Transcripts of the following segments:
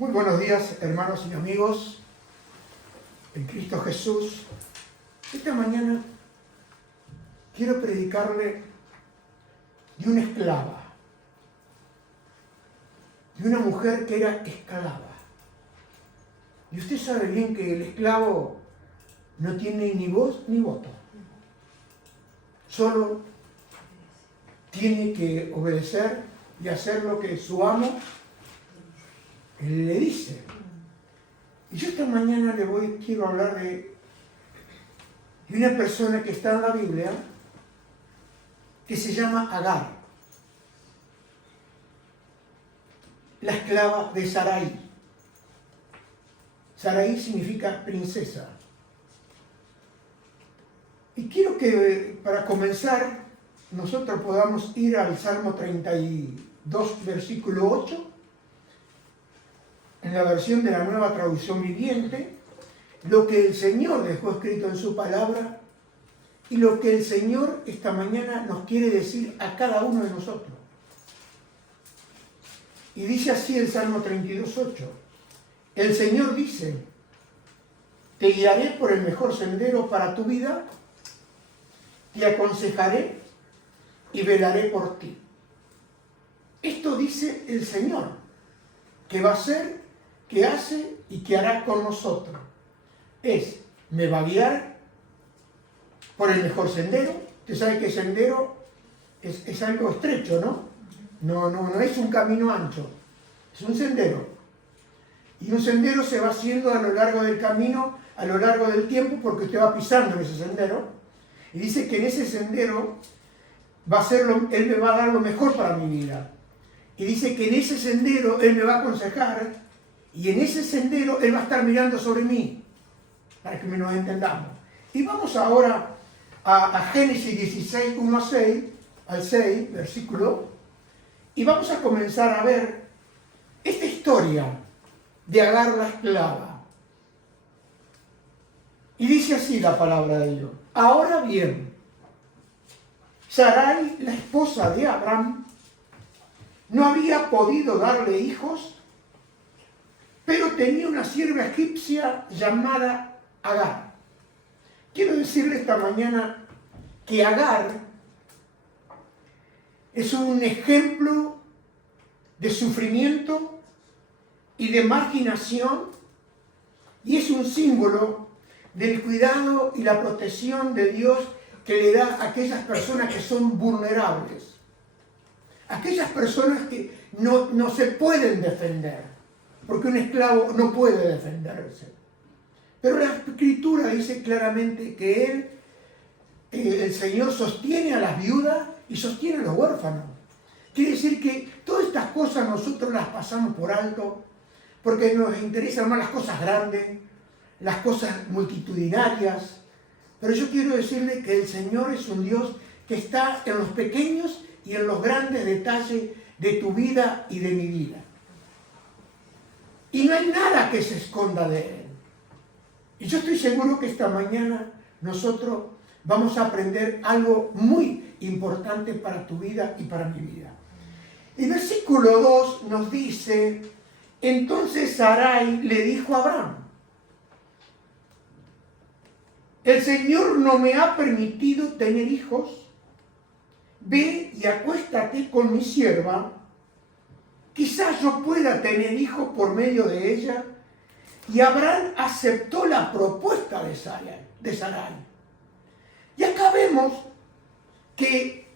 Muy buenos días, hermanos y amigos en Cristo Jesús. Esta mañana quiero predicarle de una esclava, de una mujer que era esclava. Y usted sabe bien que el esclavo no tiene ni voz ni voto. Solo tiene que obedecer y hacer lo que su amo le dice. Y yo esta mañana quiero hablar de una persona que está en la Biblia que se llama Agar, la esclava de Sarai. Sarai significa princesa. Y quiero que para comenzar nosotros podamos ir al Salmo 32, versículo 8, en la versión de la Nueva Traducción Viviente, lo que el Señor dejó escrito en su palabra y lo que el Señor esta mañana nos quiere decir a cada uno de nosotros. Y dice así el Salmo 32, 8. El Señor dice: te guiaré por el mejor sendero para tu vida, te aconsejaré y velaré por ti. Esto dice el Señor, que va a hacer, que hace y que hará con nosotros. Me va a guiar por el mejor sendero. Usted sabe que sendero es algo estrecho, ¿no? No es un camino ancho, es un sendero. Y un sendero se va haciendo a lo largo del camino, a lo largo del tiempo, porque usted va pisando en ese sendero. Y dice que en ese sendero Él me va a dar lo mejor para mi vida. Y dice que en ese sendero Él me va a aconsejar, y en ese sendero Él va a estar mirando sobre mí, para que nos entendamos. Y vamos ahora a Génesis 16, 1 al 6, versículo, y vamos a comenzar a ver esta historia de Agar la esclava. Y dice así la palabra de Dios: ahora bien, Sarai, la esposa de Abraham, no había podido darle hijos, pero tenía una sierva egipcia llamada Agar. Quiero decirle esta mañana que Agar es un ejemplo de sufrimiento y de marginación, y es un símbolo del cuidado y la protección de Dios que le da a aquellas personas que son vulnerables, aquellas personas que no se pueden defender, porque un esclavo no puede defenderse. Pero la Escritura dice claramente que el Señor sostiene a las viudas y sostiene a los huérfanos. Quiere decir que todas estas cosas nosotros las pasamos por alto, porque nos interesan más las cosas grandes, las cosas multitudinarias. Pero yo quiero decirle que el Señor es un Dios que está en los pequeños y en los grandes detalles de tu vida y de mi vida. Y no hay nada que se esconda de Él. Y yo estoy seguro que esta mañana nosotros vamos a aprender algo muy importante para tu vida y para mi vida. El versículo 2 nos dice: entonces Sarai le dijo a Abraham: el Señor no me ha permitido tener hijos, ve y acuéstate con mi sierva, quizás yo pueda tener hijos por medio de ella. Y Abraham aceptó la propuesta de Sarai. Y acá vemos que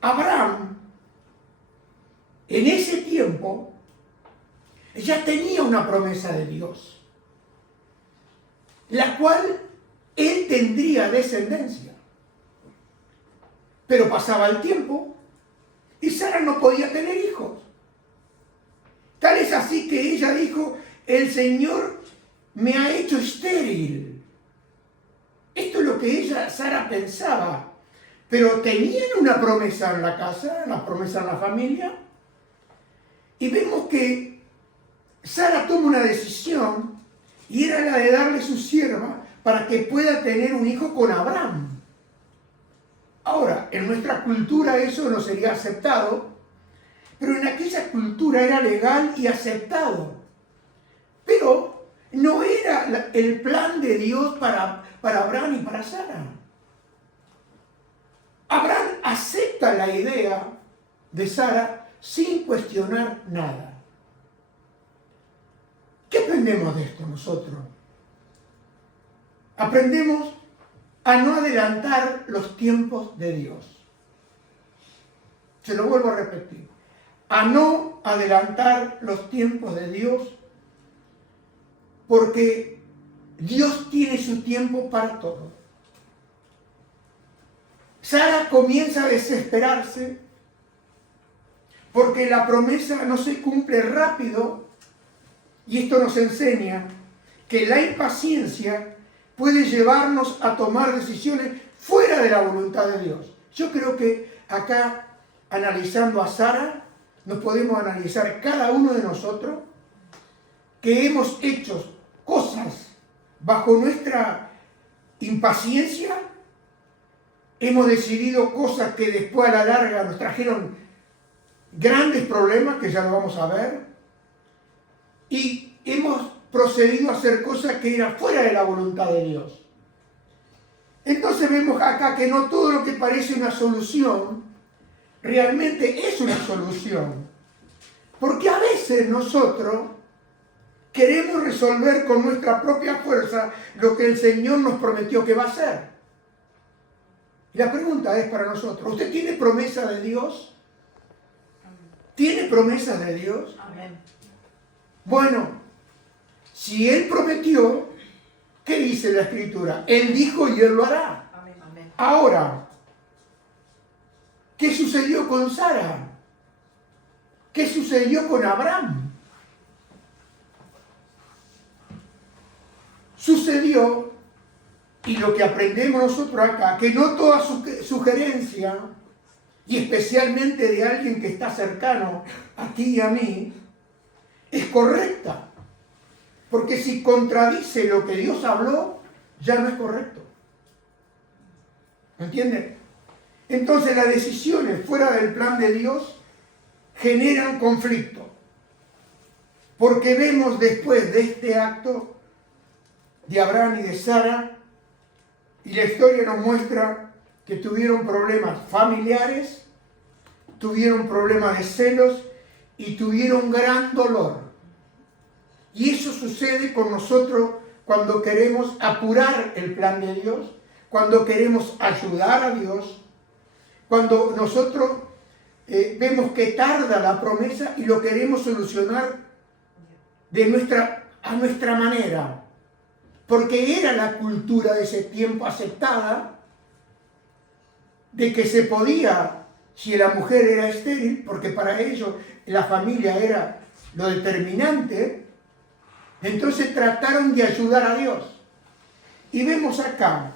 Abraham, en ese tiempo, ya tenía una promesa de Dios, la cual él tendría descendencia. Pero pasaba el tiempo y Sara no podía tener hijos. Tal es así que ella dijo: el Señor me ha hecho estéril. Esto es lo que Sara pensaba. Pero tenían una promesa en la casa, una promesa en la familia. Y vemos que Sara toma una decisión, y era la de darle su sierva para que pueda tener un hijo con Abraham. Ahora, en nuestra cultura eso no sería aceptado, pero en aquella cultura era legal y aceptado. Pero no era el plan de Dios para Abraham y para Sara. Abraham acepta la idea de Sara sin cuestionar nada. ¿Qué aprendemos de esto nosotros? Aprendemos a no adelantar los tiempos de Dios. Se lo vuelvo a repetir. A no adelantar los tiempos de Dios, porque Dios tiene su tiempo para todo. Sara comienza a desesperarse porque la promesa no se cumple rápido, y esto nos enseña que la impaciencia puede llevarnos a tomar decisiones fuera de la voluntad de Dios. Yo creo que acá, analizando a Sara, nos podemos analizar cada uno de nosotros que hemos hecho cosas bajo nuestra impaciencia, hemos decidido cosas que después a la larga nos trajeron grandes problemas, que ya lo vamos a ver, y hemos procedido a hacer cosas que eran fuera de la voluntad de Dios. Entonces vemos acá que no todo lo que parece una solución realmente es una solución, porque a veces nosotros queremos resolver con nuestra propia fuerza lo que el Señor nos prometió que va a hacer. Y la pregunta es para nosotros: ¿usted tiene promesa de Dios? ¿Tiene promesa de Dios? Amén. Bueno, si Él prometió, ¿qué dice la Escritura? Él dijo y Él lo hará. Amén. Amén. Ahora, ¿qué sucedió con Sara? ¿Qué sucedió con Abraham? Sucedió, y lo que aprendemos nosotros acá, que no toda sugerencia, y especialmente de alguien que está cercano a ti y a mí, es correcta. Porque si contradice lo que Dios habló, ya no es correcto. ¿Me entienden? Entonces las decisiones fuera del plan de Dios generan conflicto. Porque vemos después de este acto de Abraham y de Sara, y la historia nos muestra que tuvieron problemas familiares, tuvieron problemas de celos y tuvieron gran dolor. Y eso sucede con nosotros cuando queremos apurar el plan de Dios, cuando queremos ayudar a Dios, cuando nosotros vemos que tarda la promesa y lo queremos solucionar a nuestra manera. Porque era la cultura de ese tiempo aceptada, de que se podía, si la mujer era estéril, porque para ellos la familia era lo determinante, entonces trataron de ayudar a Dios. Y vemos acá,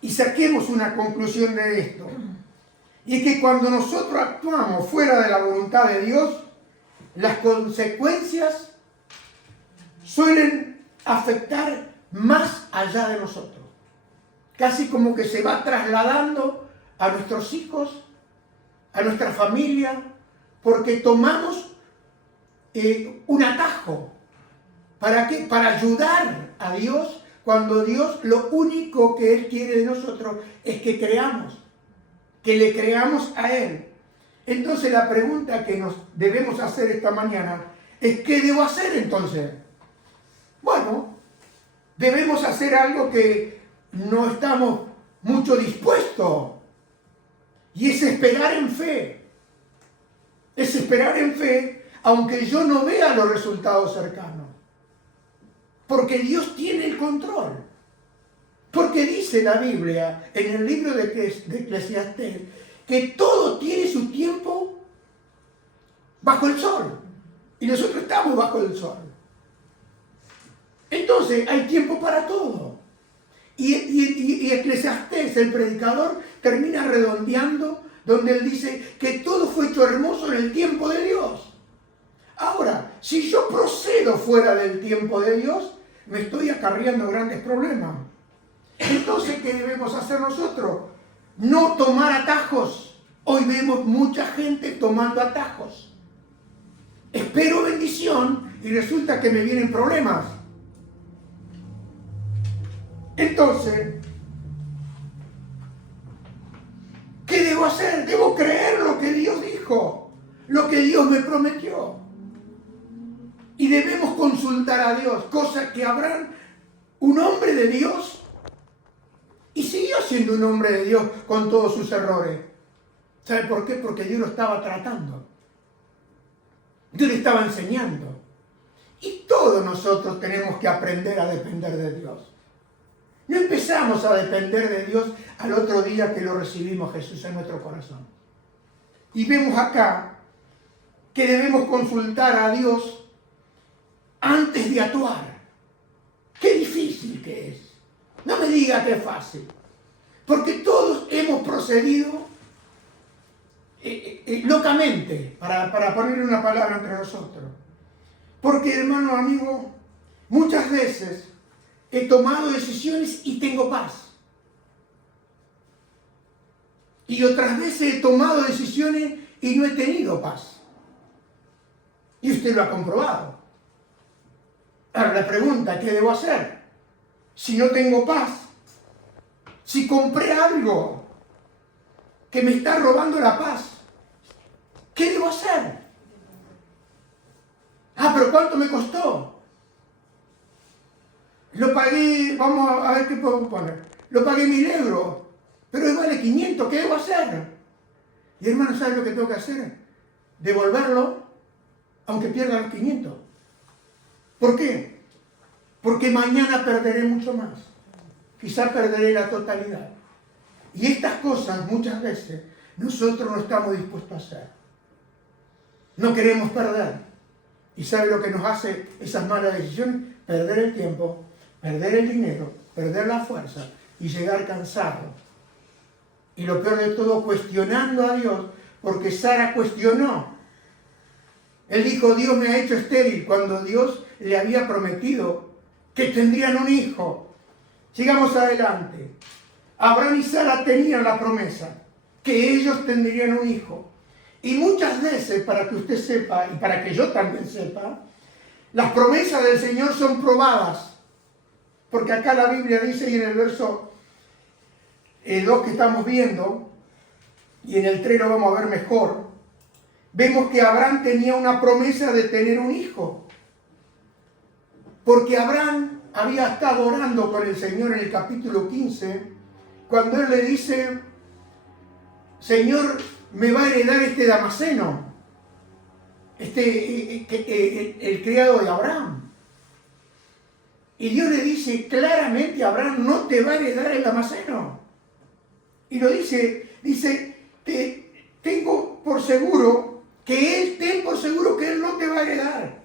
y saquemos una conclusión de esto, y es que cuando nosotros actuamos fuera de la voluntad de Dios, las consecuencias suelen afectar más allá de nosotros. Casi como que se va trasladando a nuestros hijos, a nuestra familia, porque tomamos un atajo. ¿Para qué? Para ayudar a Dios, cuando Dios lo único que Él quiere de nosotros es que creamos, que le creamos a Él. Entonces la pregunta que nos debemos hacer esta mañana es: ¿qué debo hacer entonces? Bueno, debemos hacer algo que no estamos mucho dispuestos, y es esperar en fe. Es esperar en fe, aunque yo no vea los resultados cercanos. Porque Dios tiene el control. Porque dice la Biblia, en el libro de Eclesiastés, que todo tiene su tiempo bajo el sol. Y nosotros estamos bajo el sol. Entonces hay tiempo para todo. Y Eclesiastés, el predicador, termina redondeando donde él dice que todo fue hecho hermoso en el tiempo de Dios. Ahora, si yo procedo fuera del tiempo de Dios, me estoy acarreando grandes problemas. Entonces, ¿qué debemos hacer nosotros? No tomar atajos, Hoy vemos mucha gente tomando atajos. Espero bendición y resulta que me vienen problemas. Entonces, ¿qué debo hacer? Debo creer lo que Dios dijo, lo que Dios me prometió. Y debemos consultar a Dios, cosa que Abraham, un hombre de Dios, y siguió siendo un hombre de Dios con todos sus errores. ¿Sabe por qué? Porque Dios lo estaba tratando. Dios le estaba enseñando. Y todos nosotros tenemos que aprender a depender de Dios. No empezamos a depender de Dios al otro día que lo recibimos Jesús en nuestro corazón. Y vemos acá que debemos consultar a Dios antes de actuar. Qué difícil que es. No me diga que es fácil. Porque todos hemos procedido locamente, para poner una palabra entre nosotros. Porque, hermano, amigo, muchas veces he tomado decisiones y tengo paz. Y otras veces he tomado decisiones y no he tenido paz. Y usted lo ha comprobado. Ahora la pregunta, ¿qué debo hacer? Si no tengo paz, si compré algo que me está robando la paz, ¿qué debo hacer? Ah, pero ¿cuánto me costó? Lo pagué, vamos a ver qué puedo poner. Lo pagué 1.000 euros, pero hoy vale 500, ¿qué debo hacer? Y hermano, ¿sabe lo que tengo que hacer? Devolverlo, aunque pierda los 500. ¿Por qué? Porque mañana perderé mucho más. Quizá perderé la totalidad. Y estas cosas muchas veces nosotros no estamos dispuestos a hacer. No queremos perder. ¿Y sabe lo que nos hace esas malas decisiones? Perder el tiempo, perder el dinero, perder la fuerza y llegar cansado. Y lo peor de todo, cuestionando a Dios, porque Sara cuestionó. Él dijo, Dios me ha hecho estéril, cuando Dios le había prometido que tendrían un hijo. Sigamos adelante. Abraham y Sara tenían la promesa que ellos tendrían un hijo. Y muchas veces, para que usted sepa, y para que yo también sepa, las promesas del Señor son probadas. Porque acá la Biblia dice, y en el verso 2 que estamos viendo, y en el 3 lo vamos a ver mejor, vemos que Abraham tenía una promesa de tener un hijo. Porque Abraham había estado orando con el Señor en el capítulo 15, cuando él le dice, Señor, me va a heredar este Damaseno, el criado de Abraham. Y Dios le dice claramente a Abraham, no te va a heredar el Damaseno. Y lo dice, tengo por seguro que él, ten por seguro que él no te va a heredar,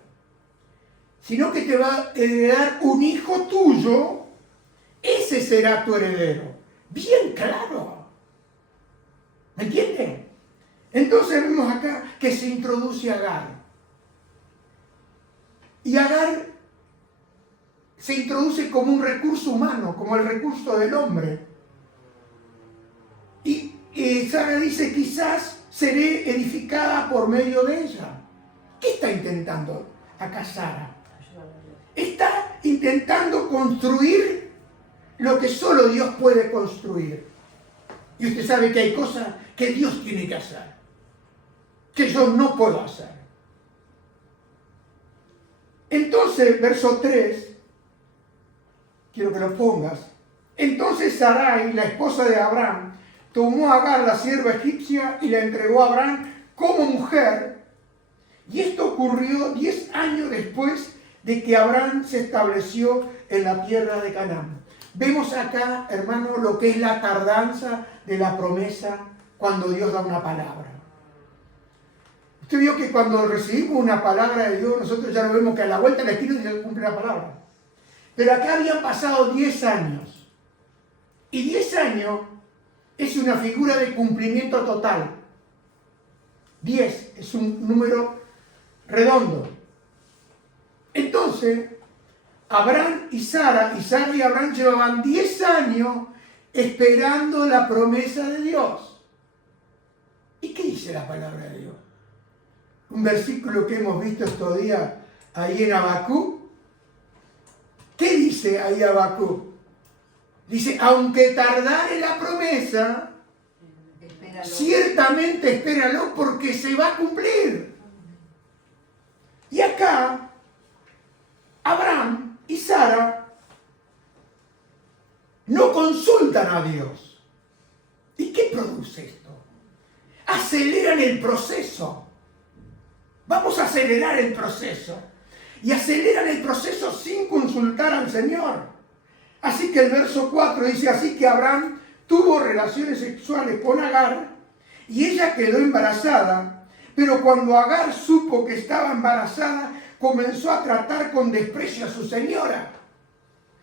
sino que te va a heredar un hijo tuyo, ese será tu heredero. Bien claro. ¿Me entienden? Entonces vemos acá que se introduce Agar. Y Agar se introduce como un recurso humano, como el recurso del hombre. Y Sara dice, quizás seré edificada por medio de ella. ¿Qué está intentando acá Sara? Está intentando construir lo que solo Dios puede construir. Y usted sabe que hay cosas que Dios tiene que hacer, que yo no puedo hacer. Entonces, verso 3, quiero que lo pongas. Entonces Sarai, la esposa de Abraham, tomó a Agar, la sierva egipcia, y la entregó a Abraham como mujer. Y esto ocurrió 10 años después de que Abraham se estableció en la tierra de Canaán. Vemos acá, hermano, lo que es la tardanza de la promesa cuando Dios da una palabra. Usted vio que cuando recibimos una palabra de Dios, nosotros ya no vemos que a la vuelta de la esquina Dios cumple la palabra. Pero acá habían pasado 10 años. Y 10 años es una figura de cumplimiento total. 10 es un número redondo. Entonces, Abraham y Sara y Abraham llevaban 10 años esperando la promesa de Dios. dice la palabra de Dios? Un versículo que hemos visto estos días ahí en Habacuc. ¿Qué dice ahí Habacuc? Dice, aunque tardare la promesa, espéralo. Ciertamente espéralo porque se va a cumplir. Y acá, Abraham y Sara no consultan a Dios. ¿Y qué produce esto? Aceleran el proceso. Vamos a acelerar el proceso. Y aceleran el proceso sin consultar al Señor. Así que el verso 4 dice, así que Abraham tuvo relaciones sexuales con Agar y ella quedó embarazada. Pero cuando Agar supo que estaba embarazada, comenzó a tratar con desprecio a su señora.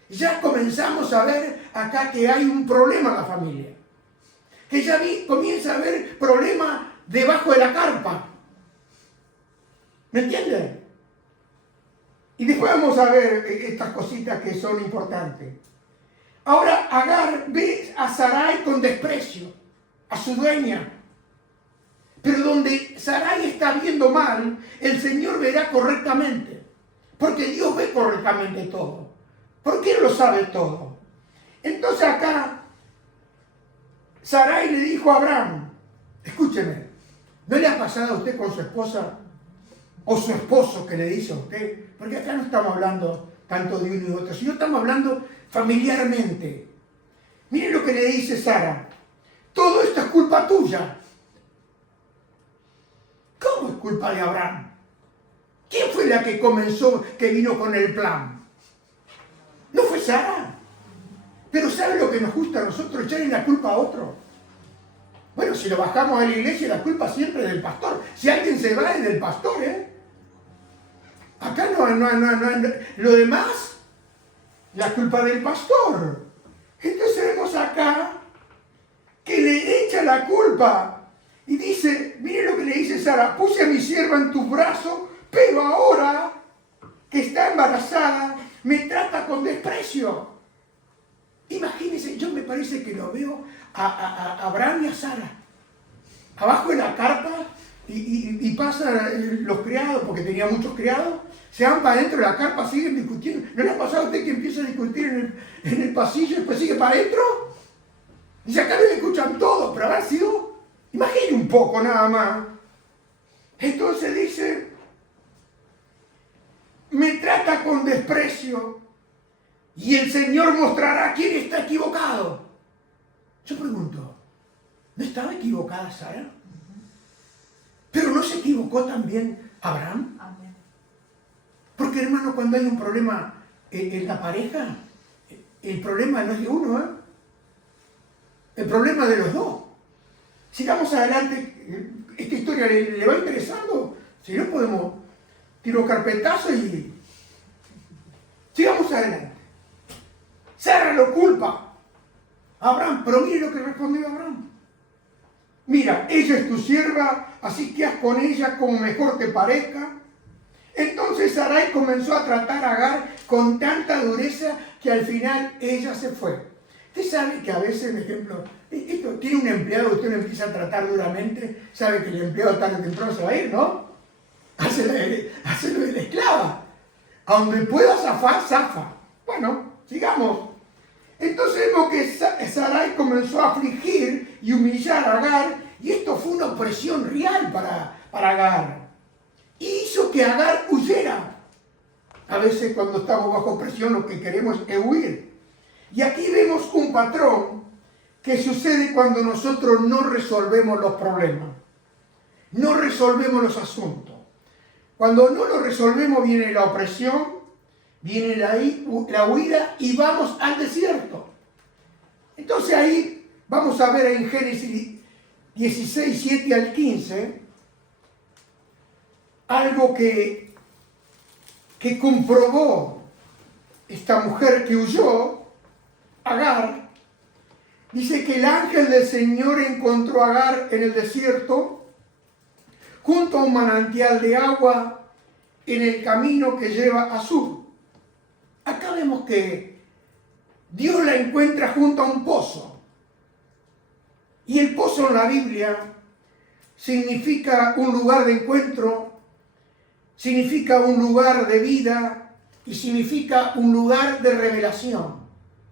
Ya comenzamos a ver acá que hay un problema en la familia. Que ya comienza a haber problema debajo de la carpa. ¿Me entienden? Y después vamos a ver estas cositas que son importantes. Ahora Agar ve a Sarai con desprecio, a su dueña. Pero donde Sarai está viendo mal, el Señor verá correctamente. Porque Dios ve correctamente todo. Porque Él lo sabe todo. Entonces acá, Sarai le dijo a Abraham, escúcheme, ¿no le ha pasado a usted con su esposa o su esposo que le dice a usted? Porque acá no estamos hablando tanto de uno y otro, sino estamos hablando familiarmente. Miren lo que le dice Sara. Todo esto es culpa tuya. ¿Cómo es culpa de Abraham? ¿Quién fue la que comenzó, que vino con el plan? ¿No fue Sara? Pero ¿sabe lo que nos gusta a nosotros? Echarle la culpa a otro. Bueno, si lo bajamos a la iglesia, la culpa siempre es del pastor. Si alguien se va, es del pastor, ¿eh? Acá no, lo demás, la culpa del pastor. Entonces vemos acá que le echa la culpa. Y dice, mire lo que le dice Sara, puse a mi sierva en tu brazo, pero ahora que está embarazada, me trata con desprecio. Imagínense, yo me parece que lo veo a Abraham y a Sara, abajo de la carpa, y pasan los criados, porque tenía muchos criados, se van para adentro de la carpa, siguen discutiendo. ¿No le ha pasado a usted que empieza a discutir en el pasillo y después sigue para adentro? Dice, acá no le escuchan todo, pero habrá sido, imagine un poco nada más. Entonces dice, me trata con desprecio y el Señor mostrará quién está equivocado. Yo pregunto, ¿no estaba equivocada Sara? ¿Pero no se equivocó también Abraham? Amén. Porque hermano, cuando hay un problema en la pareja, el problema no es de uno, ¿eh? El problema es de los dos. Sigamos adelante, esta historia le va interesando, si no podemos tiro carpetazo y sigamos adelante. Sara lo culpa a Abraham, pero mire lo que respondió Abraham. Mira, ella es tu sierva, así que haz con ella como mejor te parezca. Entonces Sarai comenzó a tratar a Agar con tanta dureza que al final ella se fue. Usted sabe que a veces, por ejemplo, esto, tiene un empleado, usted lo empieza a tratar duramente, sabe que el empleado tarde o temprano se va a ir, ¿no? Hácelo de la esclava. A donde pueda zafar, zafa. Bueno, sigamos. Entonces vemos que Sarai comenzó a afligir y humillar a Agar, y esto fue una opresión real para Agar. Y hizo que Agar huyera. A veces cuando estamos bajo presión lo que queremos es huir. Y aquí vemos un patrón que sucede cuando nosotros no resolvemos los problemas, no resolvemos los asuntos. Cuando no lo resolvemos viene la opresión, viene la huida y vamos al desierto. Entonces ahí vamos a ver en Génesis 16, 7 al 15, algo que comprobó esta mujer que huyó, Agar. Dice que el ángel del Señor encontró a Agar en el desierto, junto a un manantial de agua en el camino que lleva a Sur. Acá vemos que Dios la encuentra junto a un pozo. Y el pozo en la Biblia significa un lugar de encuentro, significa un lugar de vida y significa un lugar de revelación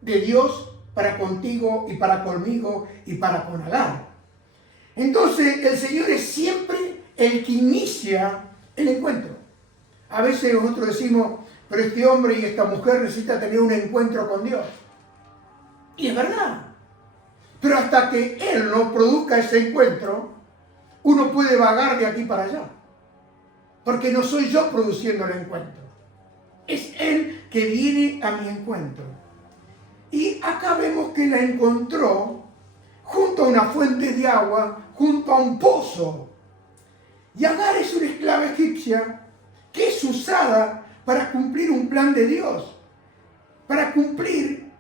de Dios para contigo y para conmigo y para con Agar. Entonces el Señor es siempre el que inicia el encuentro. A veces nosotros decimos, pero este hombre y esta mujer necesitan tener un encuentro con Dios. Y es verdad. Pero hasta que Él no produzca ese encuentro, uno puede vagar de aquí para allá. Porque no soy yo produciendo el encuentro. Es Él que viene a mi encuentro. Y acá vemos que la encontró junto a una fuente de agua, junto a un pozo. Y Agar es una esclava egipcia que es usada para cumplir un plan de Dios, para cumplir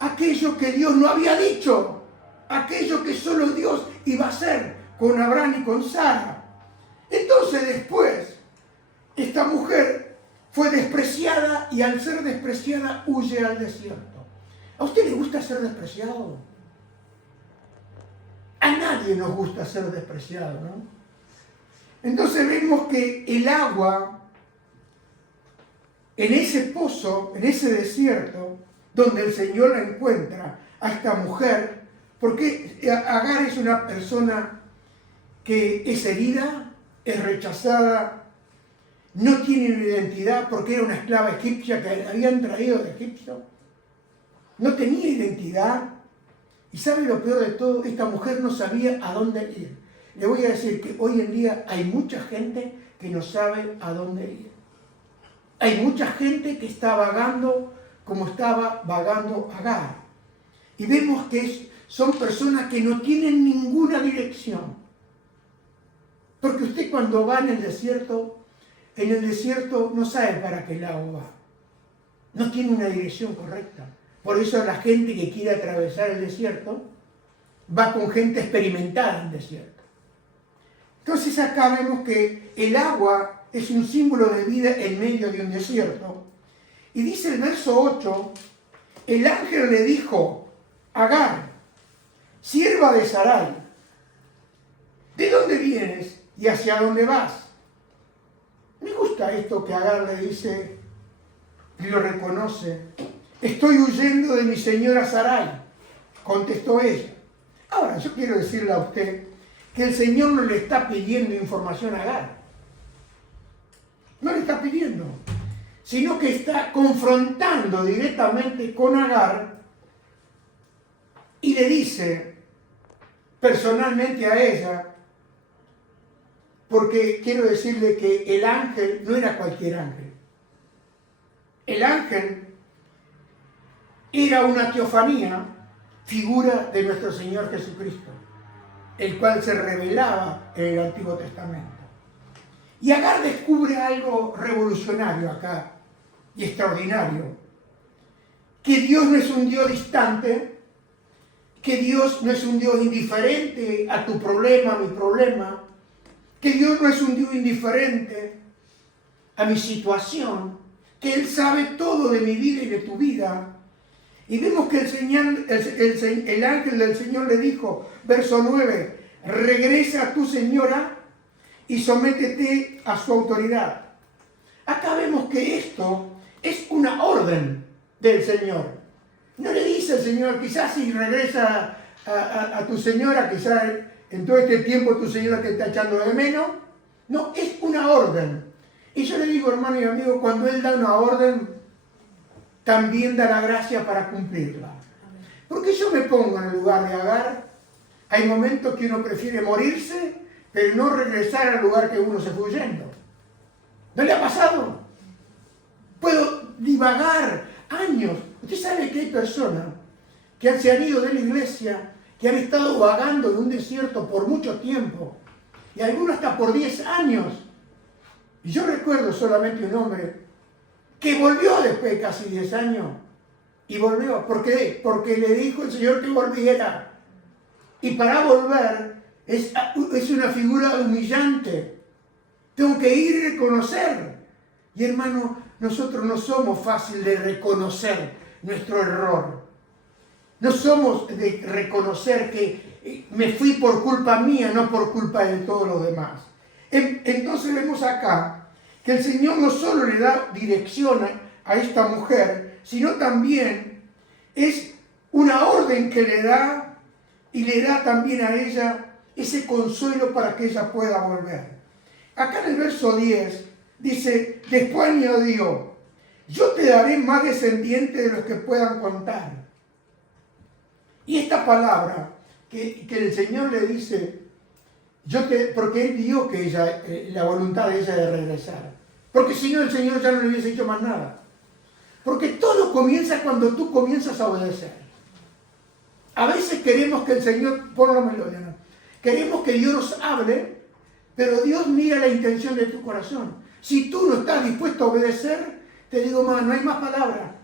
aquello que Dios no había dicho, aquello que solo Dios iba a hacer con Abraham y con Sara. Entonces después, esta mujer fue despreciada y al ser despreciada huye al desierto. ¿A usted le gusta ser despreciado? A nadie nos gusta ser despreciado, ¿no? Entonces vemos que el agua en ese pozo, en ese desierto, donde el Señor la encuentra a esta mujer, porque Agar es una persona que es herida, es rechazada, no tiene una identidad porque era una esclava egipcia que habían traído de Egipto, no tenía identidad, y sabe lo peor de todo, esta mujer no sabía a dónde ir. Le voy a decir que hoy en día hay mucha gente que no sabe a dónde ir. Hay mucha gente que está vagando como estaba vagando Agar. Y vemos que son personas que no tienen ninguna dirección. Porque usted cuando va en el desierto no sabe para qué lado va. No tiene una dirección correcta. Por eso la gente que quiere atravesar el desierto va con gente experimentada en el desierto. Entonces acá vemos que el agua es un símbolo de vida en medio de un desierto. Y dice el verso 8, el ángel le dijo, Agar, sierva de Sarai, ¿de dónde vienes y hacia dónde vas? Me gusta esto que Agar le dice y lo reconoce. Estoy huyendo de mi señora Sarai, contestó ella. Ahora, yo quiero decirle a usted que el Señor no le está pidiendo información a Agar. No le está pidiendo, sino que está confrontando directamente con Agar y le dice personalmente a ella, porque quiero decirle que el ángel no era cualquier ángel. El ángel era una teofanía, figura de nuestro Señor Jesucristo, el cual se revelaba en el Antiguo Testamento. Y Agar descubre algo revolucionario acá y extraordinario, que Dios no es un Dios distante, que Dios no es un Dios indiferente a tu problema, a mi problema, que Dios no es un Dios indiferente a mi situación, que Él sabe todo de mi vida y de tu vida. Y vemos que el ángel del Señor le dijo, verso 9, regresa a tu señora y sométete a su autoridad. Acá vemos que esto es una orden del Señor. No le dice el Señor, quizás si regresa a tu señora, quizás en todo este tiempo tu señora te está echando de menos. No, es una orden. Y yo le digo, hermano y amigo, cuando Él da una orden, también da la gracia para cumplirla. Porque yo me pongo en el lugar de Agar. Hay momentos que uno prefiere morirse, pero no regresar al lugar que uno se fue huyendo. ¿No le ha pasado? Puedo divagar años. Usted sabe que hay personas que se han ido de la iglesia, que han estado vagando en un desierto por mucho tiempo, y algunos hasta por 10 años. Y yo recuerdo solamente un hombre que volvió después de casi 10 años, y volvió. ¿Por qué? Porque le dijo el Señor que volviera. Y para volver es una figura humillante. Tengo que ir y reconocer. Y hermano, nosotros no somos fáciles de reconocer nuestro error. No somos de reconocer que me fui por culpa mía, no por culpa de todos los demás. Entonces vemos acá que el Señor no solo le da dirección a esta mujer, sino también es una orden que le da y le da también a ella ese consuelo para que ella pueda volver. Acá en el verso 10 dice, después añadió, yo te daré más descendientes de los que puedan contar. Y esta palabra que el Señor le dice, porque Él vio que ella, la voluntad de ella de regresar. Porque si no, el Señor ya no le hubiese hecho más nada. Porque todo comienza cuando tú comienzas a obedecer. A veces queremos que el Señor, por la melodía, ¿no? Queremos que Dios nos hable, pero Dios mira la intención de tu corazón. Si tú no estás dispuesto a obedecer, te digo más, no hay más palabra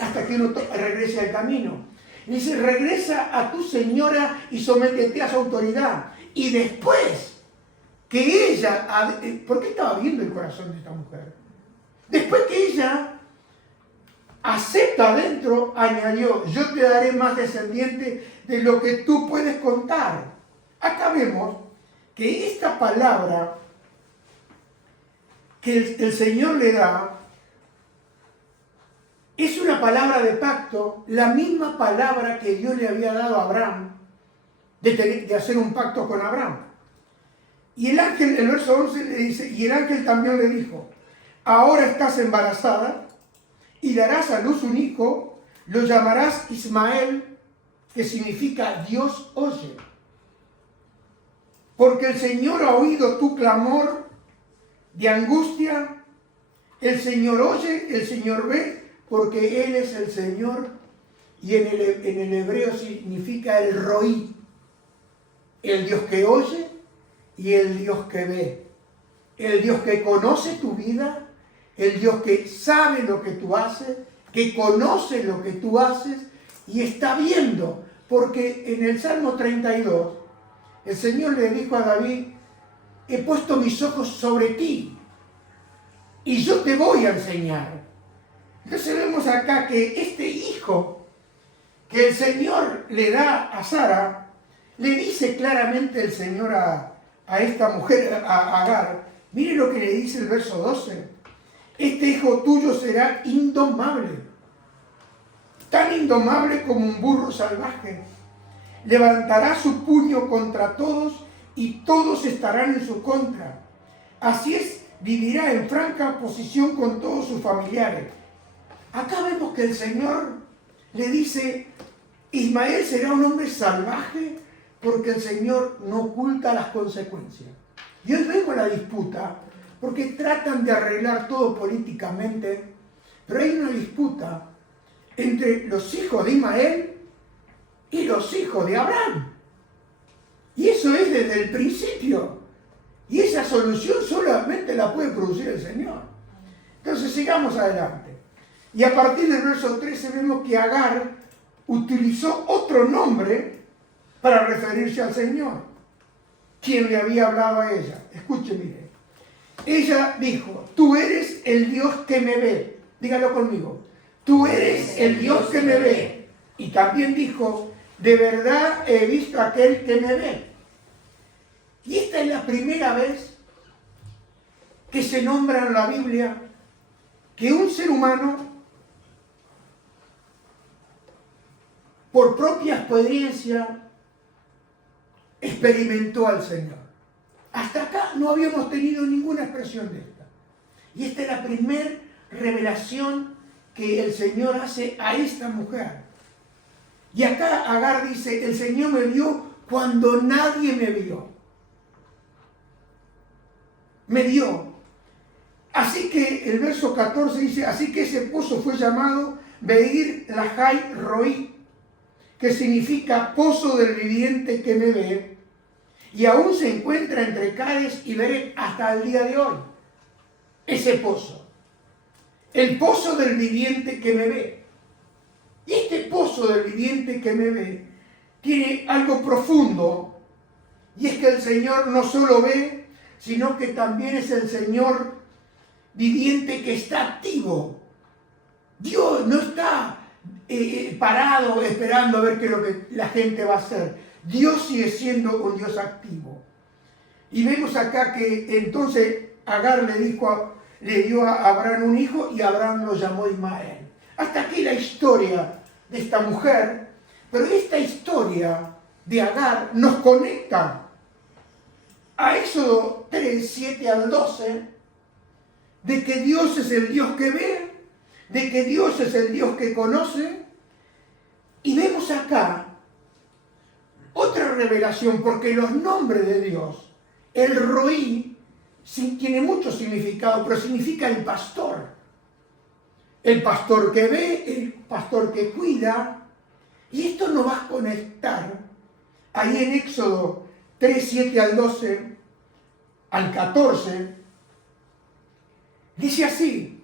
hasta que uno regrese al camino. Y dice, regresa a tu señora y sométete a su autoridad. Y después que ella, ¿por qué estaba viendo el corazón de esta mujer? Después que ella acepta adentro, añadió, yo te daré más descendientes de lo que tú puedes contar. Acá vemos que esta palabra que el Señor le da es una palabra de pacto, la misma palabra que Dios le había dado a Abraham, de hacer un pacto con Abraham. Y el ángel, el verso 11 le dice, y el ángel también le dijo, ahora estás embarazada y darás a luz un hijo, lo llamarás Ismael, que significa Dios oye. Porque el Señor ha oído tu clamor de angustia, el Señor oye, el Señor ve, porque Él es el Señor, y en el hebreo significa el Roí, el Dios que oye y el Dios que ve, el Dios que conoce tu vida, el Dios que sabe lo que tú haces, que conoce lo que tú haces y está viendo, porque en el Salmo 32, el Señor le dijo a David, he puesto mis ojos sobre ti y yo te voy a enseñar. Entonces vemos acá que este hijo que el Señor le da a Sara, le dice claramente el Señor a esta mujer, a Agar, mire lo que le dice el verso 12, este hijo tuyo será indomable, tan indomable como un burro salvaje, levantará su puño contra todos y todos estarán en su contra, así es, vivirá en franca oposición con todos sus familiares. Acá vemos que el Señor le dice, Ismael será un hombre salvaje porque el Señor no oculta las consecuencias. Y hoy vemos la disputa porque tratan de arreglar todo políticamente, pero hay una disputa entre los hijos de Ismael y los hijos de Abraham. Y eso es desde el principio. Y esa solución solamente la puede producir el Señor. Entonces sigamos adelante. Y a partir del verso 13 vemos que Agar utilizó otro nombre para referirse al Señor, quien le había hablado a ella. Escuche, mire. Ella dijo, tú eres el Dios que me ve. Dígalo conmigo. Tú eres el Dios que me ve. Y también dijo, de verdad he visto a aquel que me ve. Y esta es la primera vez que se nombra en la Biblia que un ser humano, por propia experiencia, experimentó al Señor. Hasta acá no habíamos tenido ninguna expresión de esta. Y esta es la primera revelación que el Señor hace a esta mujer. Y acá Agar dice, el Señor me vio cuando nadie me vio. Me vio. Así que el verso 14 dice, así que ese pozo fue llamado Beir Lahai Roí, que significa pozo del viviente que me ve, y aún se encuentra entre Cades y Beret hasta el día de hoy. Ese pozo. El pozo del viviente que me ve. Y este pozo del viviente que me ve tiene algo profundo, y es que el Señor no solo ve, sino que también es el Señor viviente que está activo. Dios no está parado esperando a ver qué es lo que la gente va a hacer. Dios sigue siendo un Dios activo. Y vemos acá que entonces Agar le dio a Abraham un hijo y Abraham lo llamó Ismael. Hasta aquí la historia de esta mujer, pero esta historia de Agar nos conecta a Éxodo 3, 7 al 12, de que Dios es el Dios que ve, de que Dios es el Dios que conoce, y vemos acá otra revelación, porque los nombres de Dios, el Roí, tiene mucho significado, pero significa el pastor que ve, el pastor que cuida, y esto nos va a conectar ahí en Éxodo 3, 7 al 12, al 14, dice así: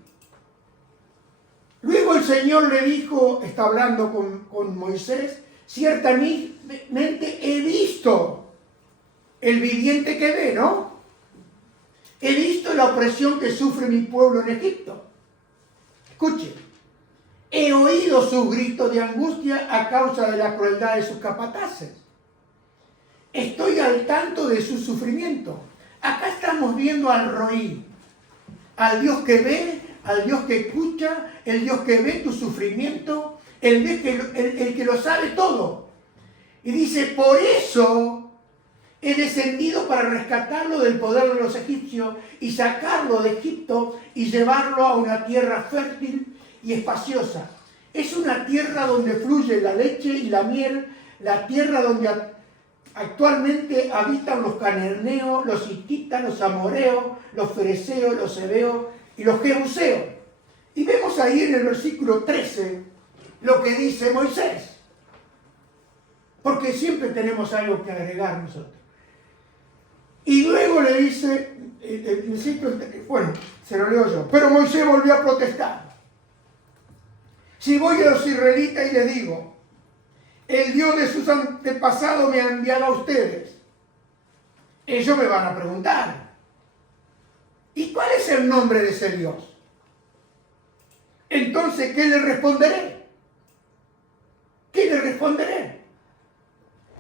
luego el Señor le dijo, está hablando con Moisés, ciertamente he visto el viviente que ve, ¿no? He visto la opresión que sufre mi pueblo en Egipto. Escuche, he oído sus gritos de angustia a causa de la crueldad de sus capataces. Estoy al tanto de su sufrimiento. Acá estamos viendo al Roí, al Dios que ve, al Dios que escucha, el Dios que ve tu sufrimiento, el que lo sabe todo. Y dice, por eso he descendido para rescatarlo del poder de los egipcios y sacarlo de Egipto y llevarlo a una tierra fértil y espaciosa. Es una tierra donde fluye la leche y la miel, la tierra donde actualmente habitan los cananeos, los hititas, los amoreos, los fereceos, los heveos y los jebuseos. Y vemos ahí en el versículo 13 lo que dice Moisés. Porque siempre tenemos algo que agregar nosotros. Y luego le dice, bueno, se lo leo yo, pero Moisés volvió a protestar. Si voy a los israelitas y les digo, el Dios de sus antepasados me ha enviado a ustedes, ellos me van a preguntar, ¿y cuál es el nombre de ese Dios? Entonces, ¿qué le responderé? ¿Qué le responderé?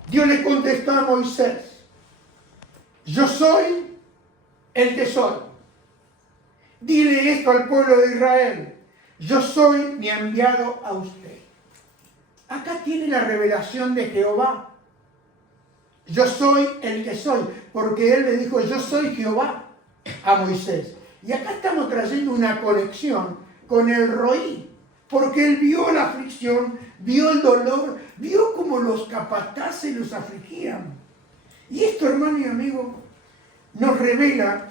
Dios le contestó a Moisés, yo soy el que soy. Dile esto al pueblo de Israel, yo soy mi enviado a usted. Acá tiene la revelación de Jehová. Yo soy el que soy, porque él le dijo, yo soy Jehová a Moisés. Y acá estamos trayendo una conexión con el Roí, porque él vio la aflicción, vio el dolor, vio cómo los capataces los afligían. Y esto, hermano y amigo, nos revela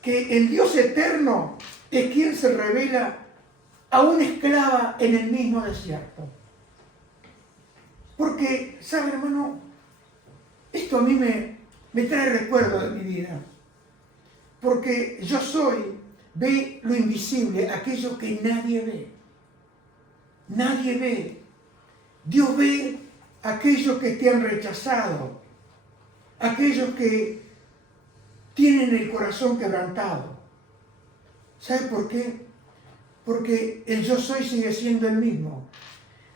que el Dios eterno es quien se revela a una esclava en el mismo desierto. Porque, ¿sabe, hermano? Esto a mí me trae recuerdo de mi vida. Porque yo soy, ve lo invisible, aquello que nadie ve. Nadie ve. Dios ve aquellos que te han rechazado, aquellos que tienen el corazón quebrantado. ¿Sabe por qué? Porque el yo soy sigue siendo el mismo.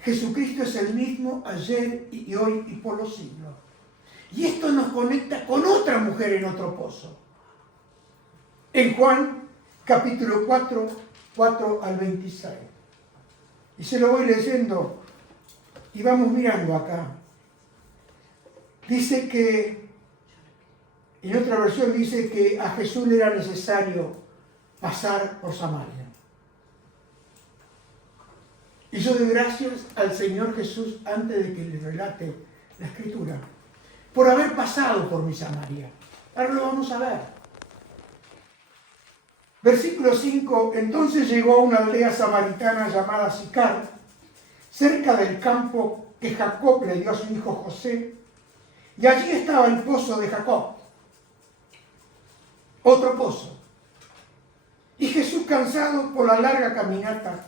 Jesucristo es el mismo ayer y hoy y por los siglos. Y esto nos conecta con otra mujer en otro pozo. En Juan, capítulo 4, 4 al 26. Y se lo voy leyendo y vamos mirando acá. Dice que, en otra versión dice que a Jesús le era necesario pasar por Samaria. Y yo doy gracias al Señor Jesús antes de que le relate la Escritura, por haber pasado por mi Samaria. Ahora lo vamos a ver. Versículo 5, entonces llegó a una aldea samaritana llamada Sicar, cerca del campo que Jacob le dio a su hijo José, y allí estaba el pozo de Jacob, otro pozo. Y Jesús, cansado por la larga caminata,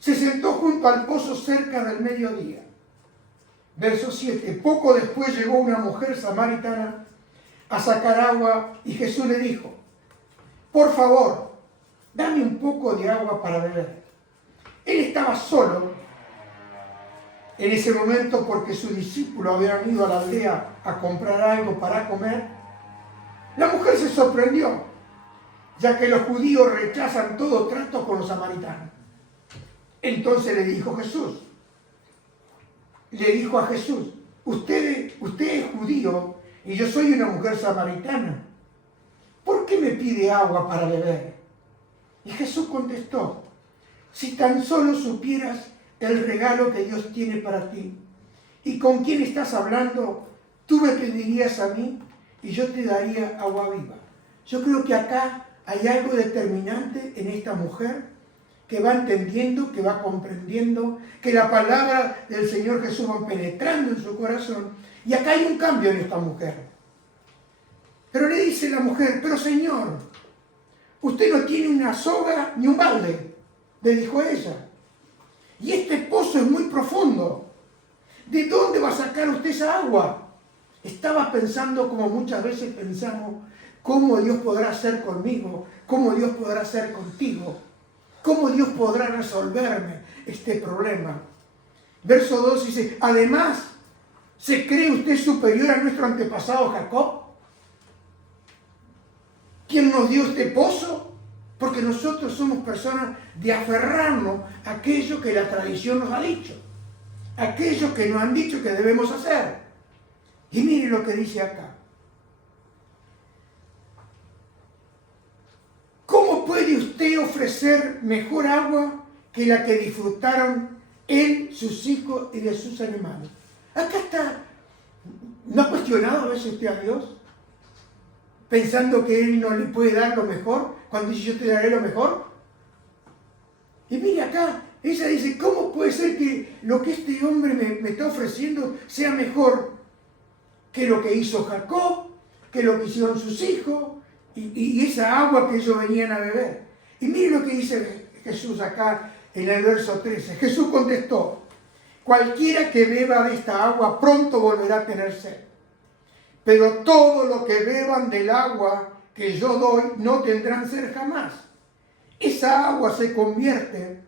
se sentó junto al pozo cerca del mediodía. Verso 7, poco después llegó una mujer samaritana a sacar agua y Jesús le dijo, por favor, dame un poco de agua para beber. Él estaba solo En ese momento, porque sus discípulos habían ido a la aldea a comprar algo para comer, la mujer se sorprendió, ya que los judíos rechazan todo trato con los samaritanos. Entonces le dijo a Jesús, usted es judío y yo soy una mujer samaritana. ¿Por qué me pide agua para beber? Y Jesús contestó, si tan solo supieras el regalo que Dios tiene para ti y con quién estás hablando, tú me pedirías a mí y yo te daría agua viva. Yo creo que acá hay algo determinante en esta mujer que va entendiendo, que va comprendiendo, que la palabra del Señor Jesús va penetrando en su corazón. Y acá hay un cambio en esta mujer. Pero le dice la mujer, pero Señor, usted no tiene una soga ni un balde, le dijo ella. Y este pozo es muy profundo. ¿De dónde va a sacar usted esa agua? Estaba pensando, como muchas veces pensamos, cómo Dios podrá hacer conmigo, cómo Dios podrá hacer contigo, cómo Dios podrá resolverme este problema. Verso 2 dice, además, ¿se cree usted superior a nuestro antepasado Jacob? ¿Quién nos dio este pozo? Porque nosotros somos personas de aferrarnos a aquello que la tradición nos ha dicho, aquello que nos han dicho que debemos hacer. Y mire lo que dice acá. ¿Cómo puede usted ofrecer mejor agua que la que disfrutaron él, sus hijos y de sus animales? Acá está. ¿No ha cuestionado a veces usted a Dios? Pensando que Él no le puede dar lo mejor, cuando dice yo te daré lo mejor. Y mire acá, ella dice, ¿cómo puede ser que lo que este hombre me está ofreciendo sea mejor que lo que hizo Jacob, que lo que hicieron sus hijos, y esa agua que ellos venían a beber? Y mire lo que dice Jesús acá en el verso 13. Jesús contestó, cualquiera que beba de esta agua pronto volverá a tener sed. Pero todo lo que beban del agua que yo doy no tendrán sed jamás. Esa agua se convierte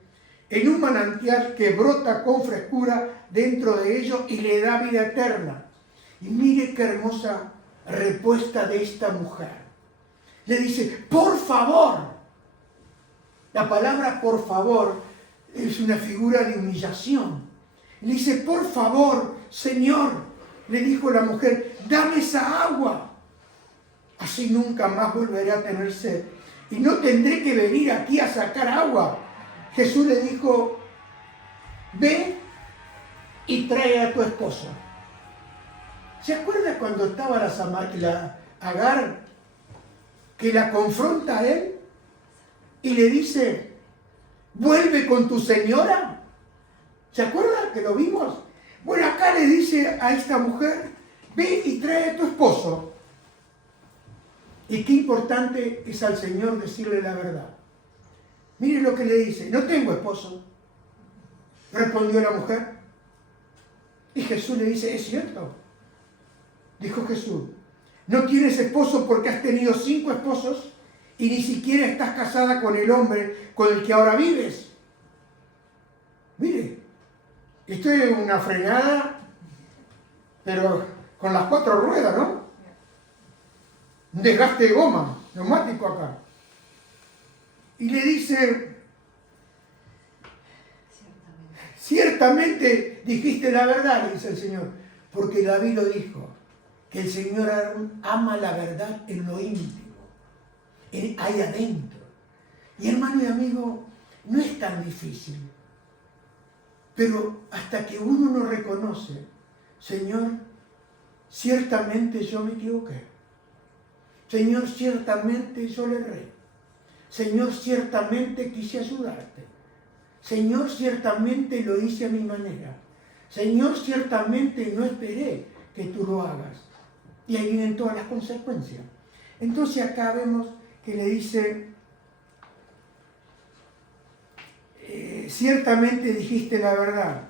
en un manantial que brota con frescura dentro de ellos y le da vida eterna. Y mire qué hermosa respuesta de esta mujer. Le dice, por favor. La palabra por favor es una figura de humillación. Le dice, por favor, Señor. Le dijo la mujer, dame esa agua. Así nunca más volveré a tener sed. Y no tendré que venir aquí a sacar agua. Jesús le dijo, ve y trae a tu esposo. ¿Se acuerda cuando estaba la Agar, que la confronta a él y le dice, vuelve con tu señora? ¿Se acuerda que lo vimos? Bueno, acá le dice a esta mujer, ve y trae a tu esposo. Y qué importante es al Señor decirle la verdad. Mire lo que le dice, no tengo esposo, respondió la mujer. Y Jesús le dice, es cierto. Dijo Jesús, no tienes esposo porque has tenido 5 esposos y ni siquiera estás casada con el hombre con el que ahora vives. Mire. Esto es una frenada, pero con las 4 ruedas, ¿no? Un desgaste de goma, neumático acá. Y le dice, ciertamente dijiste la verdad, le dice el Señor, porque David lo dijo, que el Señor ama la verdad en lo íntimo, ahí adentro. Y hermano y amigo, no es tan difícil. Pero hasta que uno no reconoce, Señor, ciertamente yo me equivoqué. Señor, ciertamente yo le erré. Señor, ciertamente quise ayudarte. Señor, ciertamente lo hice a mi manera. Señor, ciertamente no esperé que tú lo hagas. Y ahí vienen todas las consecuencias. Entonces acá vemos que le dice, ciertamente dijiste la verdad,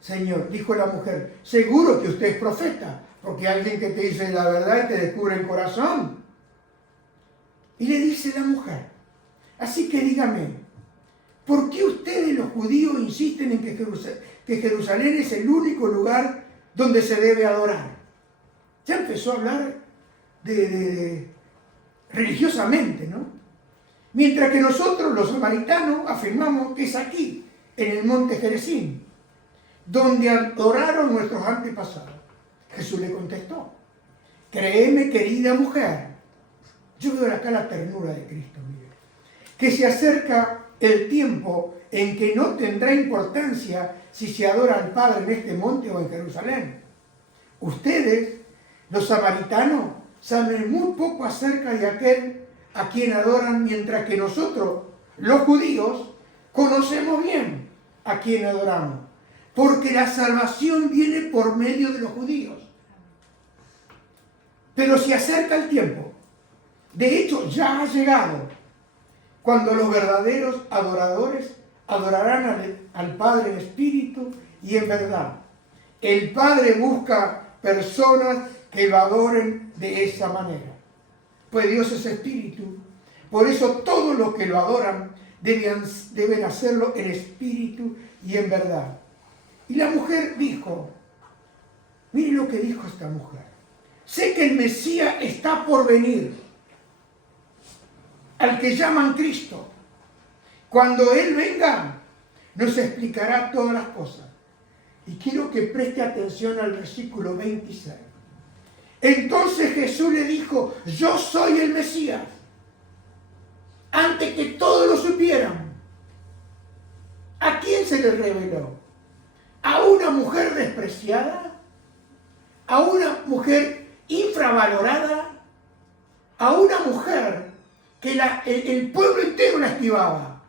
Señor, dijo la mujer. Seguro que usted es profeta, porque alguien que te dice la verdad y te descubre el corazón. Y le dice la mujer, así que dígame, ¿por qué ustedes los judíos insisten en que Jerusalén es el único lugar donde se debe adorar? Ya empezó a hablar religiosamente, ¿no? Mientras que nosotros, los samaritanos, afirmamos que es aquí, en el monte Gerizim, donde adoraron nuestros antepasados. Jesús le contestó: créeme, querida mujer, yo veo acá la ternura de Cristo, mire, que se acerca el tiempo en que no tendrá importancia si se adora al Padre en este monte o en Jerusalén. Ustedes, los samaritanos, saben muy poco acerca de aquel a quien adoran, mientras que nosotros, los judíos, conocemos bien a quien adoramos, porque la salvación viene por medio de los judíos. Pero se acerca el tiempo, de hecho ya ha llegado, cuando los verdaderos adoradores adorarán al Padre en espíritu y en verdad. El Padre busca personas que lo adoren de esa manera, pues Dios es espíritu. Por eso todos los que lo adoran deben hacerlo en espíritu y en verdad. Y la mujer dijo, mire lo que dijo esta mujer: sé que el Mesías está por venir, al que llaman Cristo. Cuando Él venga, nos explicará todas las cosas. Y quiero que preste atención al versículo 26. Entonces Jesús le dijo: yo soy el Mesías, antes que todos lo supieran. ¿A quién se le reveló? ¿A una mujer despreciada? ¿A una mujer infravalorada? ¿A una mujer que el pueblo entero la esquivaba?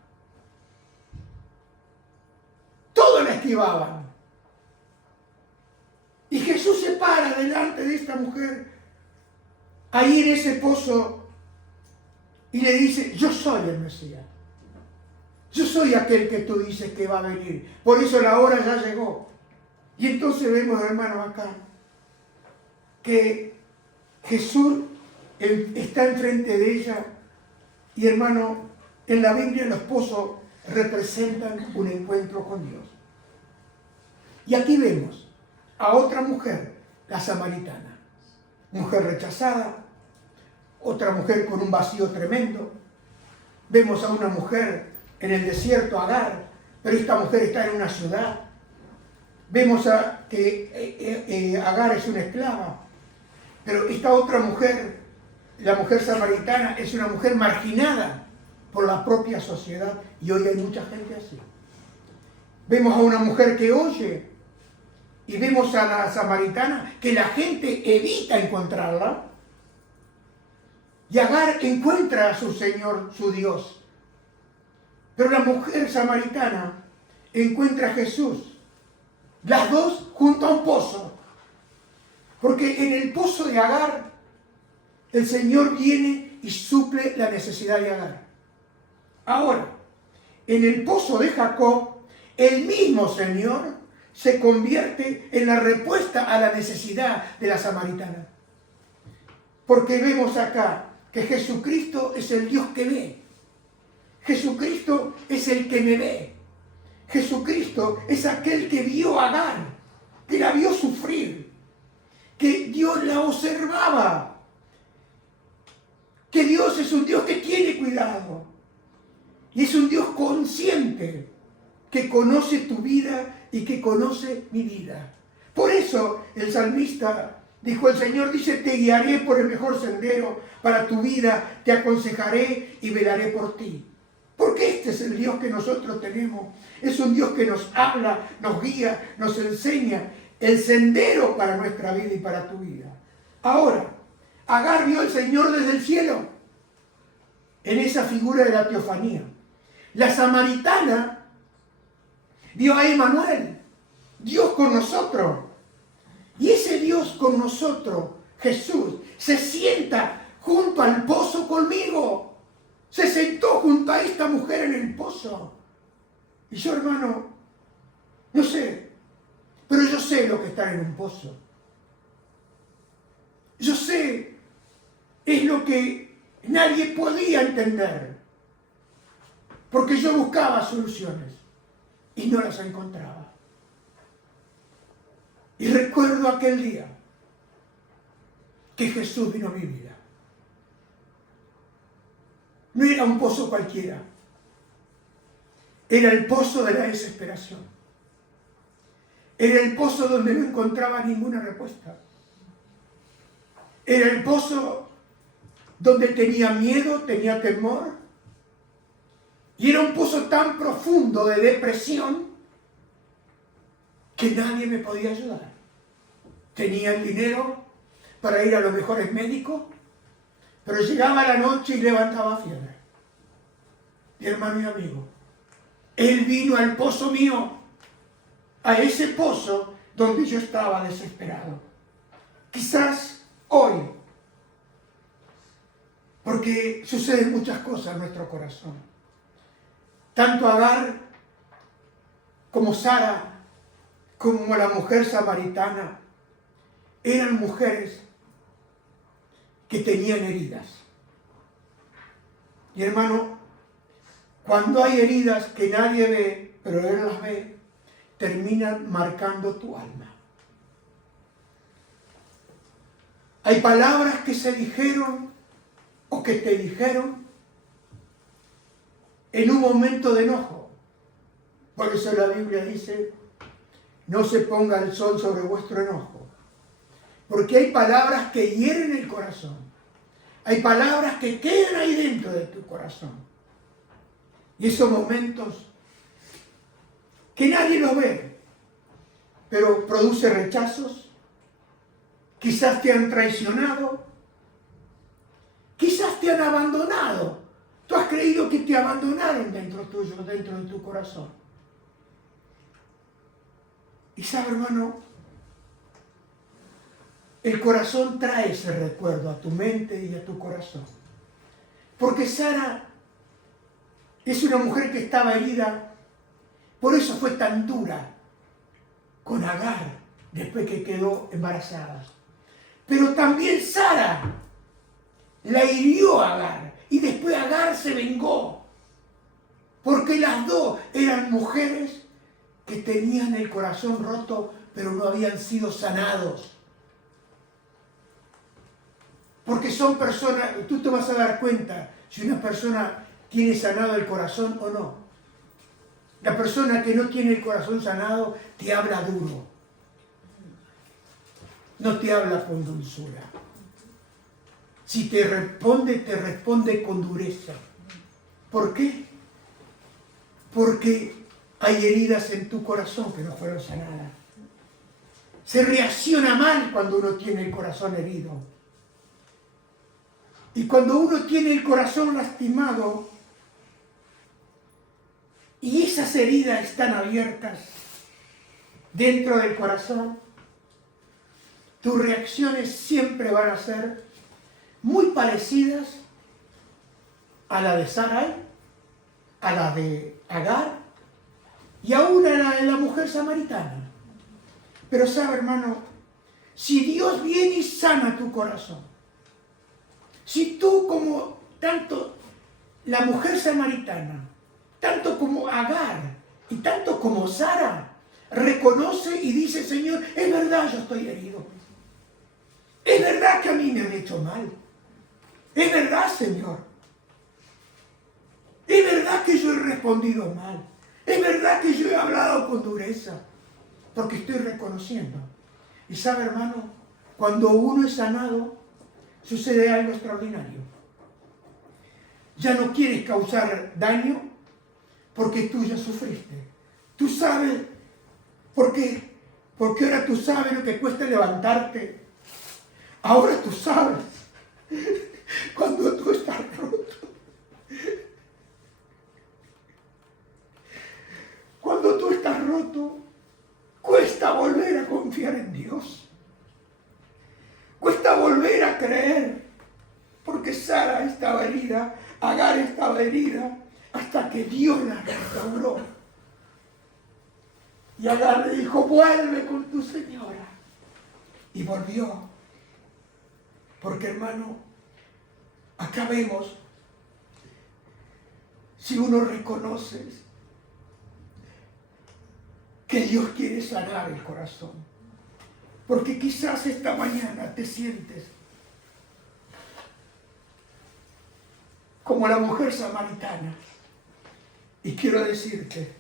Todos la esquivaban. Y Jesús se para delante de esta mujer, ahí en ese pozo, y le dice: yo soy el Mesías. Yo soy aquel que tú dices que va a venir. Por eso la hora ya llegó. Y entonces vemos, hermanos, acá, que Jesús está enfrente de ella. Y, hermano, en la Biblia los pozos representan un encuentro con Dios. Y aquí vemos a otra mujer, la samaritana. Mujer rechazada, otra mujer con un vacío tremendo. Vemos a una mujer en el desierto, Agar, pero esta mujer está en una ciudad. Vemos que Agar es una esclava, pero esta otra mujer, la mujer samaritana, es una mujer marginada por la propia sociedad, y hoy hay mucha gente así. Vemos a una mujer que oye, y vemos a la samaritana que la gente evita encontrarla, y Agar encuentra a su Señor, su Dios. Pero la mujer samaritana encuentra a Jesús, las dos junto a un pozo, porque en el pozo de Agar el Señor viene y suple la necesidad de Agar. Ahora, en el pozo de Jacob, el mismo Señor se convierte en la respuesta a la necesidad de la samaritana. Porque vemos acá que Jesucristo es el Dios que ve. Jesucristo es el que me ve. Jesucristo es aquel que vio a Agar, que la vio sufrir, que Dios la observaba, que Dios es un Dios que tiene cuidado y es un Dios consciente, que conoce tu vida y que conoce mi vida. Por eso el salmista dijo: el Señor dice, te guiaré por el mejor sendero para tu vida, te aconsejaré y velaré por ti. Porque este es el Dios que nosotros tenemos. Es un Dios que nos habla, nos guía, nos enseña el sendero para nuestra vida y para tu vida. Ahora, Agar vio al Señor desde el cielo, en esa figura de la teofanía. La samaritana vio a Emmanuel, Dios con nosotros. Y ese Dios con nosotros, Jesús, se sienta junto al pozo conmigo. Se sentó junto a esta mujer en el pozo. Y yo, hermano, no sé, pero yo sé lo que está en un pozo. Yo sé, es lo que nadie podía entender. Porque yo buscaba soluciones y no las encontraba. Y recuerdo aquel día que Jesús vino a mi vida. No era un pozo cualquiera. Era el pozo de la desesperación. Era el pozo donde no encontraba ninguna respuesta. Era el pozo donde tenía miedo, tenía temor. Y era un pozo tan profundo de depresión que nadie me podía ayudar. Tenía el dinero para ir a los mejores médicos, pero llegaba la noche y levantaba fiebre. Mi hermano y amigo, Él vino al pozo mío, a ese pozo donde yo estaba desesperado. Quizás hoy, porque suceden muchas cosas en nuestro corazón. Tanto Agar como Sara, como la mujer samaritana, eran mujeres que tenían heridas. Y hermano, cuando hay heridas que nadie ve, pero Él las ve, terminan marcando tu alma. Hay palabras que se dijeron o que te dijeron en un momento de enojo. Por eso la Biblia dice, no se ponga el sol sobre vuestro enojo. Porque hay palabras que hieren el corazón. Hay palabras que quedan ahí dentro de tu corazón. Y esos momentos que nadie los ve, pero produce rechazos. Quizás te han traicionado. Quizás te han abandonado. Tú has creído que te abandonaron dentro tuyo, dentro de tu corazón. Y sabe, hermano, el corazón trae ese recuerdo a tu mente y a tu corazón. Porque Sara es una mujer que estaba herida, por eso fue tan dura con Agar después que quedó embarazada. Pero también Sara la hirió a Agar y después Agar se vengó. Porque las dos eran mujeres que tenían el corazón roto, pero no habían sido sanados. Porque son personas, tú te vas a dar cuenta si una persona tiene sanado el corazón o no. La persona que no tiene el corazón sanado te habla duro. No te habla con dulzura. Si te responde con dureza. ¿Por qué? Porque hay heridas en tu corazón que no fueron sanadas. Se reacciona mal cuando uno tiene el corazón herido. Y cuando uno tiene el corazón lastimado y esas heridas están abiertas dentro del corazón, tus reacciones siempre van a ser muy parecidas a la de Sarai, a la de Agar y aún a la de la mujer samaritana. Pero sabe, hermano, si Dios viene y sana tu corazón, si tú como tanto la mujer samaritana, tanto como Agar y tanto como Sara, reconoce y dice, Señor, es verdad, yo estoy herido. Es verdad que a mí me han hecho mal. Es verdad, Señor. Es verdad que yo he respondido mal. Es verdad que yo he hablado con dureza. Porque estoy reconociendo. Y sabe, hermano, cuando uno es sanado, sucede algo extraordinario. Ya no quieres causar daño porque tú ya sufriste. Tú sabes por qué. Porque ahora tú sabes lo que cuesta levantarte. Ahora tú sabes cuando tú estás roto. Cuando tú estás roto, cuesta volver a confiar en Dios. Cuesta volver a creer. Porque Sara estaba herida, Agar estaba herida, hasta que Dios la restauró. Y Agar le dijo, vuelve con tu señora. Y volvió. Porque, hermano, acá vemos, si uno reconoce que Dios quiere sanar el corazón. Porque quizás esta mañana te sientes como la mujer samaritana. Y quiero decirte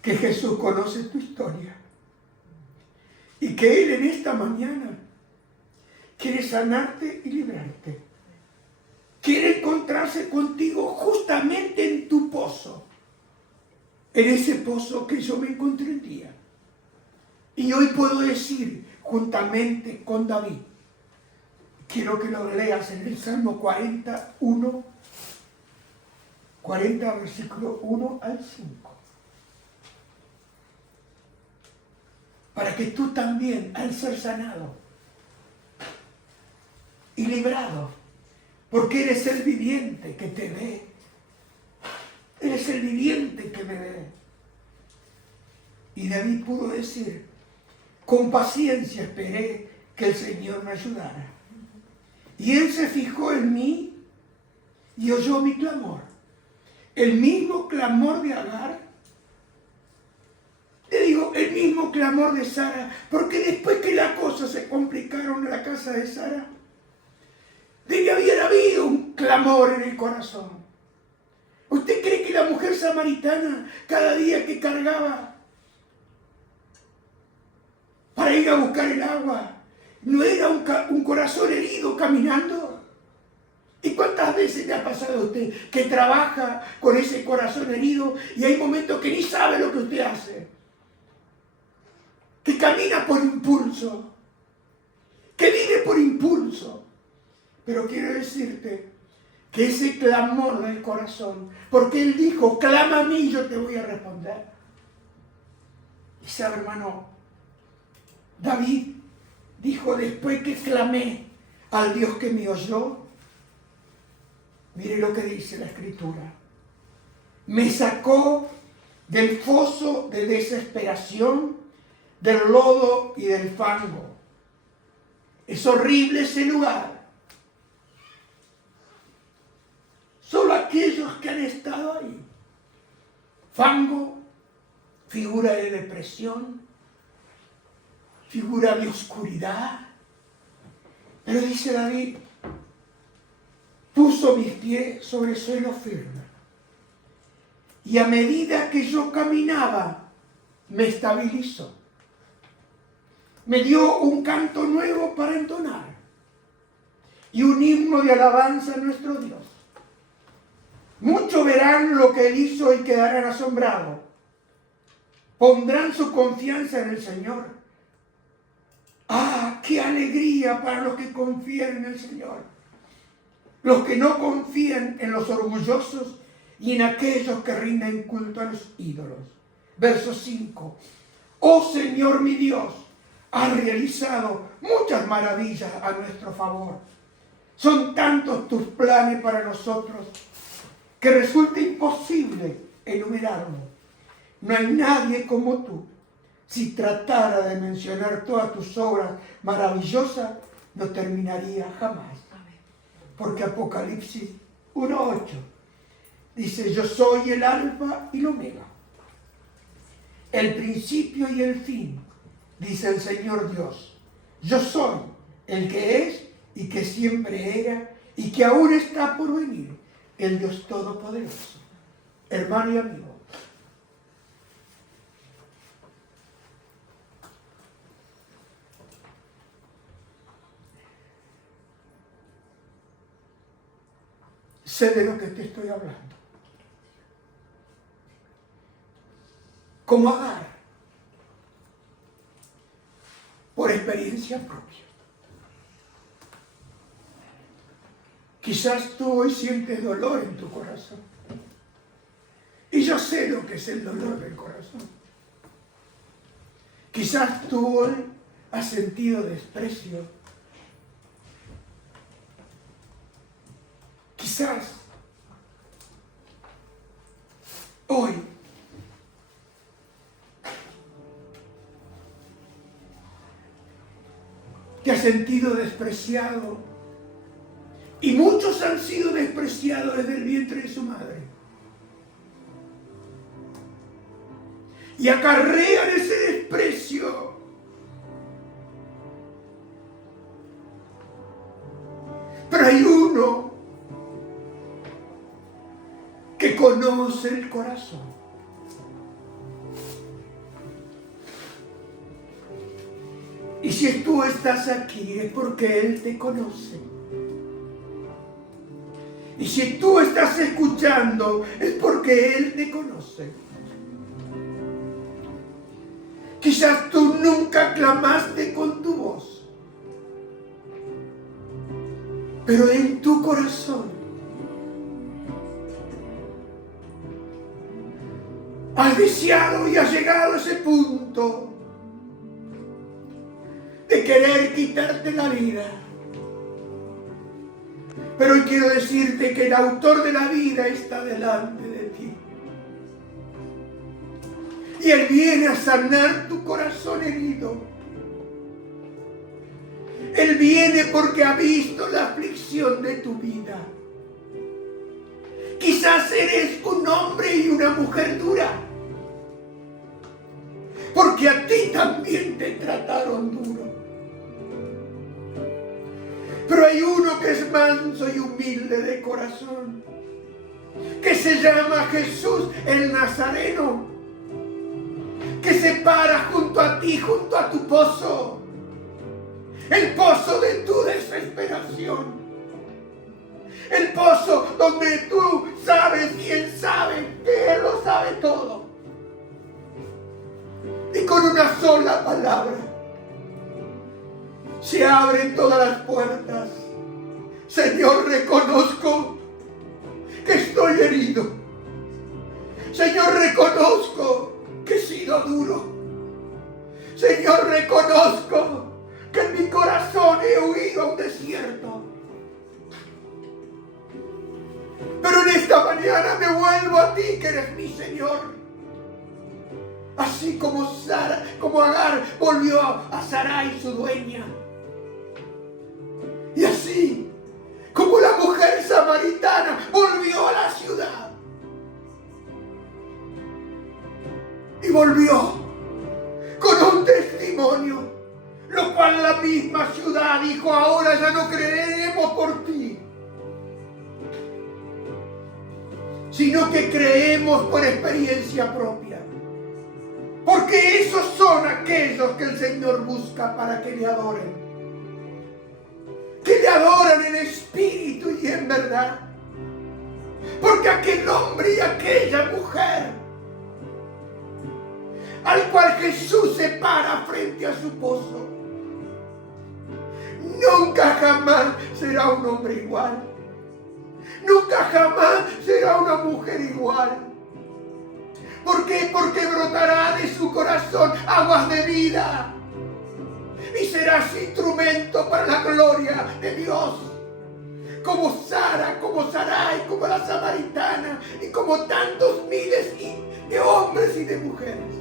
que Jesús conoce tu historia y que Él en esta mañana quiere sanarte y librarte. Quiere encontrarse contigo justamente en tu pozo, en ese pozo que yo me encontré un día. Y hoy puedo decir, juntamente con David, quiero que lo leas en el Salmo 41, 40, versículo 1 al 5. Para que tú también, al ser sanado y librado, porque eres el viviente que te ve, eres el viviente que me ve. Y David pudo decir, con paciencia esperé que el Señor me ayudara. Y Él se fijó en mí y oyó mi clamor. El mismo clamor de Agar, le digo, el mismo clamor de Sara, porque después que las cosas se complicaron en la casa de Sara, de que había habido un clamor en el corazón. ¿Usted cree que la mujer samaritana, cada día que cargaba para ir a buscar el agua, no era un corazón herido caminando? ¿Y cuántas veces le ha pasado a usted que trabaja con ese corazón herido y hay momentos que ni sabe lo que usted hace? Que camina por impulso, que vive por impulso. Pero quiero decirte que ese clamor del corazón, porque Él dijo, clama a mí y yo te voy a responder. Y sabe, hermano, David dijo, después que clamé al Dios que me oyó, mire lo que dice la Escritura, me sacó del foso de desesperación, del lodo y del fango. Es horrible ese lugar. Solo aquellos que han estado ahí. Fango, figura de depresión, figura de oscuridad. Pero dice David, puso mis pies sobre suelo firme. Y a medida que yo caminaba, me estabilizó. Me dio un canto nuevo para entonar y un himno de alabanza a nuestro Dios. Muchos verán lo que Él hizo y quedarán asombrados. Pondrán su confianza en el Señor. ¡Ah, qué alegría para los que confían en el Señor! Los que no confían en los orgullosos y en aquellos que rinden culto a los ídolos. Verso 5. Oh Señor mi Dios, has realizado muchas maravillas a nuestro favor. Son tantos tus planes para nosotros que resulta imposible enumerarlo. No hay nadie como tú. Si tratara de mencionar todas tus obras maravillosas, no terminaría jamás. Porque Apocalipsis 1:8 dice, yo soy el alfa y el omega, el principio y el fin, dice el Señor Dios. Yo soy el que es y que siempre era y que aún está por venir, el Dios Todopoderoso. Hermano y amigo, sé de lo que te estoy hablando. Como Agar, por experiencia propia. Quizás tú hoy sientes dolor en tu corazón. Y yo sé lo que es el dolor del corazón. Quizás tú hoy has sentido desprecio. Quizás hoy te has sentido despreciado. Y muchos han sido despreciados desde el vientre de su madre. y acarrean ese desprecio. Pero hay uno que conoce el corazón. Y si tú estás aquí es porque Él te conoce. Y si tú estás escuchando es porque Él te conoce. Quizás tú nunca clamaste con tu voz, pero en tu corazón has deseado y has llegado a ese punto de querer quitarte la vida. Pero hoy quiero decirte que el autor de la vida está delante de ti. Y Él viene a sanar tu corazón herido. Él viene porque ha visto la aflicción de tu vida. Quizás eres un hombre y una mujer dura, porque a ti también te trataron duro. Pero hay uno que es manso y humilde de corazón, que se llama Jesús el Nazareno, que se para junto a ti, junto a tu pozo, el pozo de tu desesperación, el pozo donde tú sabes y Él sabe que Él lo sabe todo. Y con una sola palabra se abren todas las puertas. Señor, reconozco que estoy herido. Señor, reconozco que he sido duro. Señor, reconozco que en mi corazón he huido a un desierto. Pero en esta mañana me vuelvo a ti, que eres mi Señor. Así como Agar volvió a Sarai, su dueña. Y así como la mujer samaritana volvió a la ciudad. Y volvió con un testimonio, lo cual la misma ciudad dijo: ahora ya no creeremos por ti, sino que creemos por experiencia propia. Porque esos son aquellos que el Señor busca para que le adoren. Que le adoran en espíritu y en verdad. Porque aquel hombre y aquella mujer al cual Jesús se para frente a su pozo, nunca jamás será un hombre igual. Nunca jamás será una mujer igual. ¿Por qué? Porque brotará de su corazón aguas de vida. Y serás instrumento para la gloria de Dios. Como Sara, como Sarai, como la samaritana y como tantos miles de hombres y de mujeres.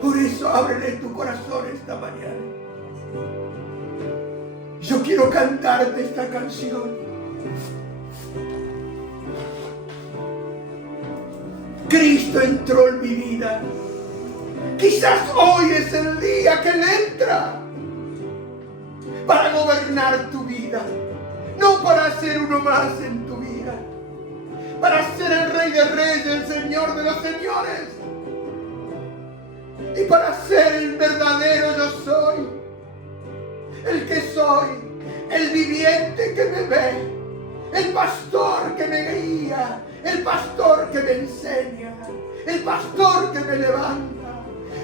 Por eso ábrele tu corazón esta mañana. Yo quiero cantarte esta canción. Cristo entró en mi vida. Quizás hoy es el día que Él entra para gobernar tu vida, no para ser uno más en tu vida, para ser el Rey de Reyes, el Señor de los Señores, y para ser el verdadero yo soy, el que soy, el viviente que me ve, el pastor que me guía, el pastor que me enseña, el pastor que me levanta,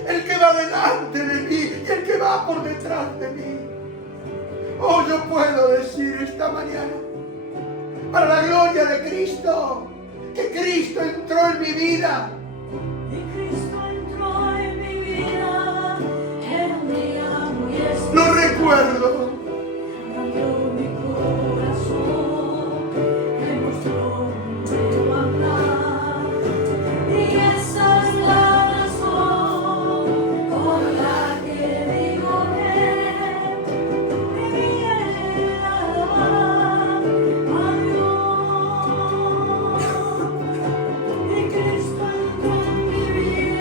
el que va delante de mí y el que va por detrás de mí. Oh, yo puedo decir esta mañana, para la gloria de Cristo, que Cristo entró en mi vida. Y Cristo entró en mi vida en un día muy especial. Lo recuerdo. Cambió mi corazón, me mostró un nuevo andar. Y esa es la razón por la que digo que mi vida alabará a Dios. Y Cristo entró en mi vida.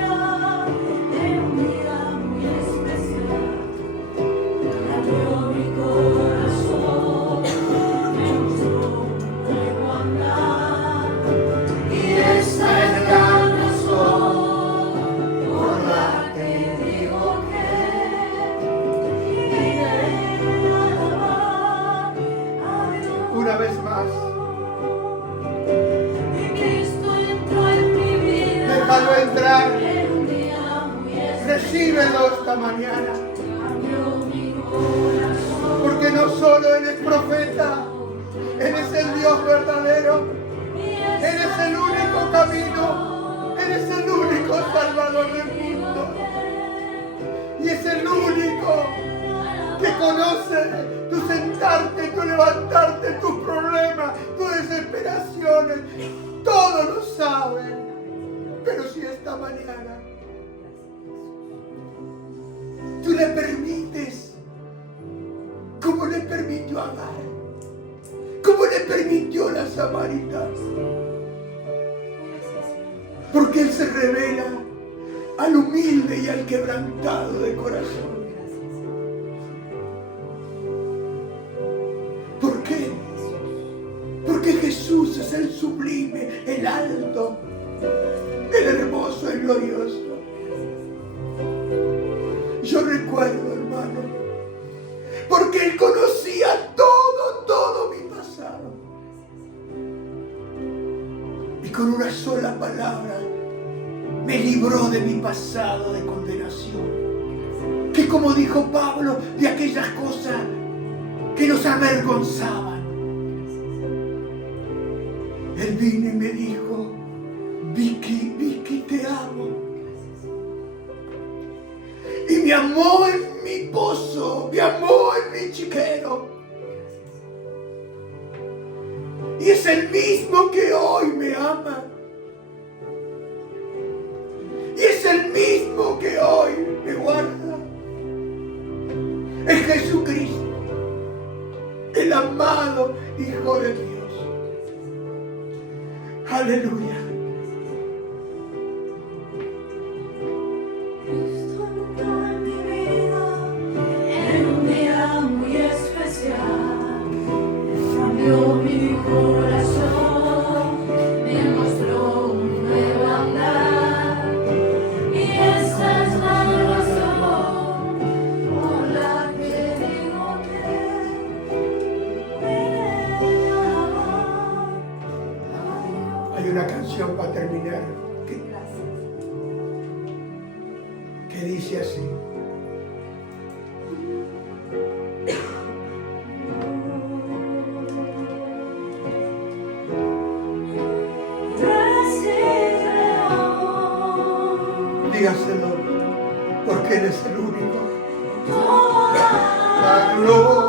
Déjalo entrar. en un día muy especial. Recíbelo esta mañana. Cambió mi corazón. Porque no solo Él es profeta, Él es el Dios verdadero, Él es el único camino, Él es el único Salvador del mundo. Y es el único que conoce tu sentarte, tu levantarte, tus problemas, tus desesperaciones. Todo lo sabe. Pero si esta mañana tú le permites, como le permitió a Agar, como le permitió a la samaritana, porque Él se revela al humilde y al quebrantado de corazón. ¿Por qué? Porque Jesús es el sublime, el alto, el hermoso, el glorioso. Yo recuerdo, hermano, porque Él conocía todo mi pasado. Y con una sola palabra me libró de mi pasado de condenación. Que como dijo Pablo, de aquellas cosas que nos avergonzaban. Él vino y me dijo, Vicky, Vicky, te amo. Y me amó en mi pozo, me amó en mi chiquero. Y es el mismo que hoy me ama. Y es el mismo que hoy me guarda. Es Jesucristo, el amado Hijo de Dios. Aleluya. Cristo entró en mi vida en un día muy especial. Cambió mi corazón, me mostró un nuevo andar. Y esa es la razón por la que digo que me amar. Hay una canción para terminar que dice así. Dígaselo, porque Él es el único. La gloria